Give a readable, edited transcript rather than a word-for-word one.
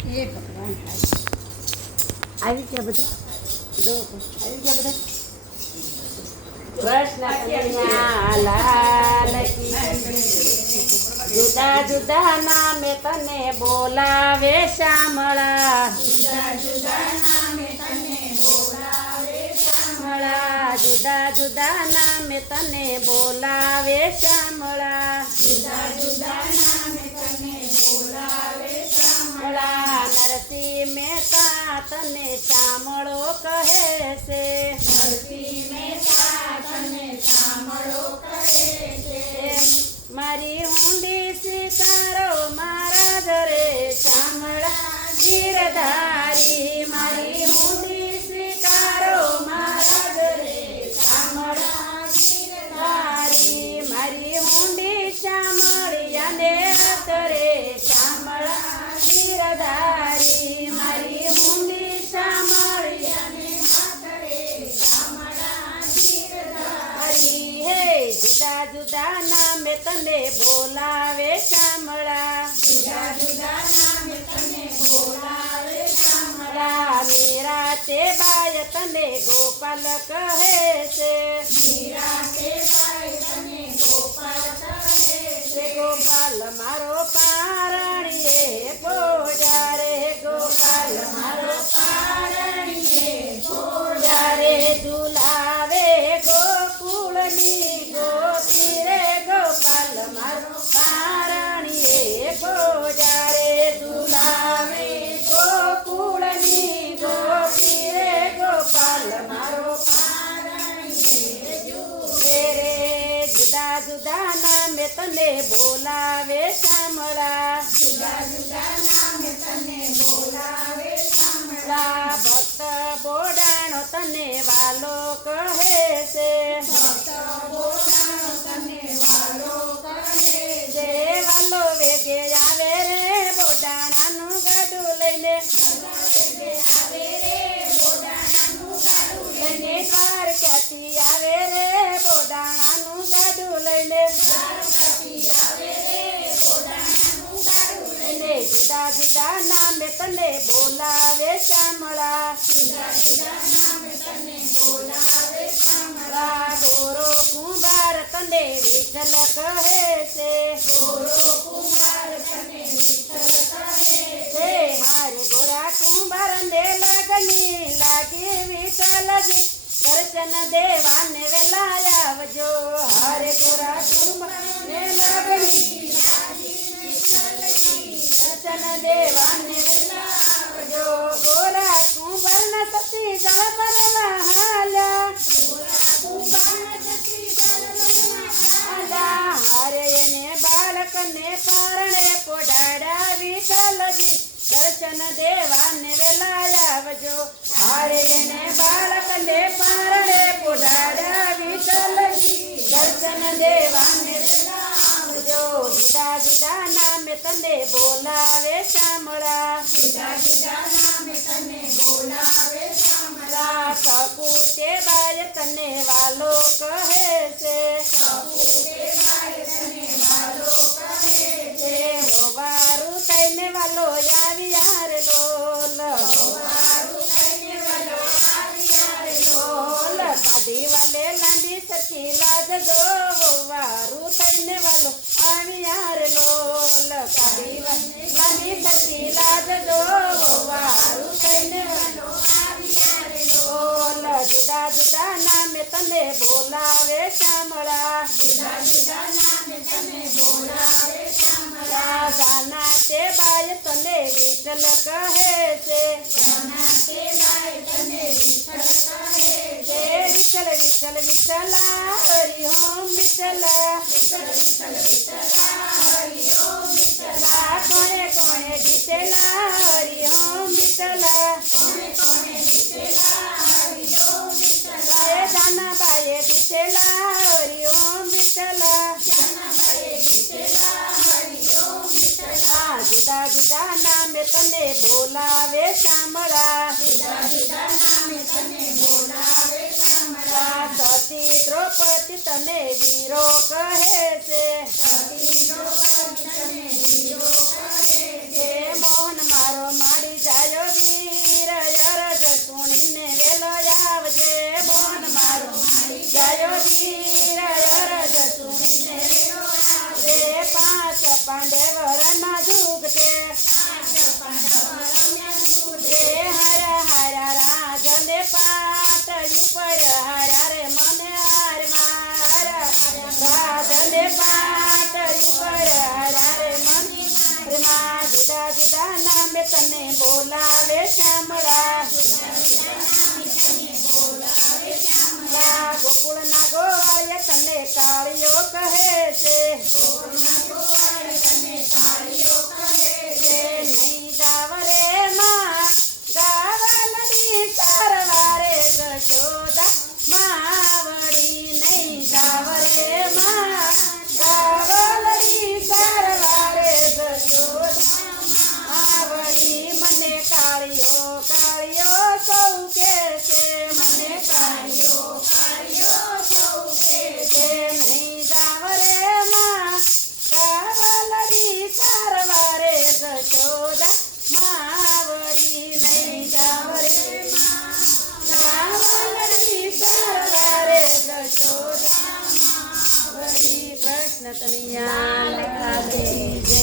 એ ભગવાન આવી ગયા બધા જો આવી ગયા બધા કૃષ્ણ કનૈયા લાલ કી જુદા જુદા નામે તને બોલાવે શામળા જુદા જુદા નામે તને બોલાવે શામળા જુદા જુદા નામે તને બોલાવે શામળા જુદા જુદા નામે તને બોલાવે શામળા નરસિંહ મહેતા તને શામળો કહે છે નરસિંહ મહેતા તને શામળો કહે છે મારી ઊંડી સ્વીકારો મારા ઘરે શામળા ગીરધારી મારી ઊંડી સ્વીકારો મારા ઘરે શામળા ગીરધારી મારી ઊંડી શામળિયાને તરે શામળા ગીરધારી મારી ઊંડી શામળિયાને તરે શામળા ગીરધારી હે જુદા જુદા નામે તને બોલાવે શામળા જુદા જુદા નામે તને બોલાવે શામળા મીરા તે બાય તને ગોપાલ કહે છે મીરા તે બાઈ તને ગોપાલ કહે છે ગોપાલ મારો પારણીએ પોજારે ગોપાલ મારો પારણીએ પોજારે ઝુલાવે ગોકુળની ગોપી રે ગોપાલ મારો પારણીએ પોજારે ઝુલાવે ગોકુળની ગોપી રે ગોપાલ મારો પારણીએ ઝૂલે રે જુદા જુદા નામે તને બોલાવે શામળા જુદા જુદા નામે તને બોલાવે શામળા ભક્ત બોડાણો તને વાલો કહે છે ભક્ત બોલાણો તને વાલો કહે જે વાલો વેગે આવે રે બોડાણાનું ગાડું લઈને આવે રે બોડાણાનું ગાડું લઈને દ્વારકાથી આવે રે બોડાણાનું ગાડું લઈને દ્વારકાથી આવે રે બોડાણાનું ગાડું લઈને જુદા જુદા નામે તને બોલાવે શામળા જુદા જુદા નામે તને બોલાવે શામળા ગોરો કુંભાર તને વિઠ્ઠલ કહે છે ગોરો કુમાર તને વિઠ્ઠલ કહે હે હારે ગોરા કુંભાર ને લગની લાગે વિઠ્ઠલજી દર્શન દેવાને વેલા આવજો હારે ગોરા કુંભાર ને લગની દર્શન દેવાને વેલા આવજો ગોરા કુંભાર ના સતી જળ ભરવા હાલ્યા હારે એને બાળકને પારણે પોઢાડા વિઠ્ઠલજી દર્શન દેવાને વેલા આવજો હારે એને બાળકને પારણે પોઢાડા વિઠ્ઠલજી દર્શન દેવાને વેલા આવજો જુદા જુદા નામે તને બોલાવે શામળા જુદા જુદા નામે તને બોલાવે શામળા સપૂતે બાય તને વાલો કહે છે હોવારું થઈને વાલો આવી યાર લોલ કાઢી વાલે લાંબી સરખી લાજ જો હોવારું થઈને વાલો આવી યાર લોલ કાઢી વાલે લાંબી સરખી લાજ જો હોવારું થઈને વાલો આવી યાર લોલ જુદા જુદા નામે તને બોલાવે શામળા જુદા જુદા નામે તને બોલાવે ગાના તે બાય તને વિઠ્ઠલ કહે છે તે બાઈ તને વિઠ્ઠલ કહે જય વિઠ્ઠલ વિઠ્ઠલ વિઠ્ઠલા હરિ ઓમ વિઠ્ઠલા હરિ ઓમ વિઠ્ઠલા કોણે કોણે દીધેલા હરિ ઓમ વિઠ્ઠલા કોણે કોણે દીધેલા હરિ ઓમ વિઠ્ઠલા બાએ જાના બાએ દીધેલા હરિ ઓમ વિઠ્ઠલા જનાબાઈએ દીધેલા હરિ ઓમ વિઠ્ઠલા જુદા જુદા નામે તને બોલાવે શામળા જુદા જુદા નામે તને બોલાવે શામળા સતી દ્રૌપદી તને વીરો કહે છે સતી દ્રૌપદી તને વીરો કહે હે મોહન મારો માતા એ તને બોલાવે શ્યામળા ગોકુળના ગોવાએ તને કાળિયો કહે છે નહીં ગાવ રે માં ગાવલડી સરવારે જશોદા માવડી નહીં ગાવ રે માં ગાવલડી સરવારે જશોદા માવડી મને કાળિયો કાળિયો સૌ કે છે મને કાળિયો સૌ કે છે નહીં ગાવ રે માં ગાવલડી સરવારે જશોદા માવડી નહીં ગાવ રે માં ગાવલડી સરવારે જશોદા માવડી કૃષ્ણ કનૈયા લાલ જય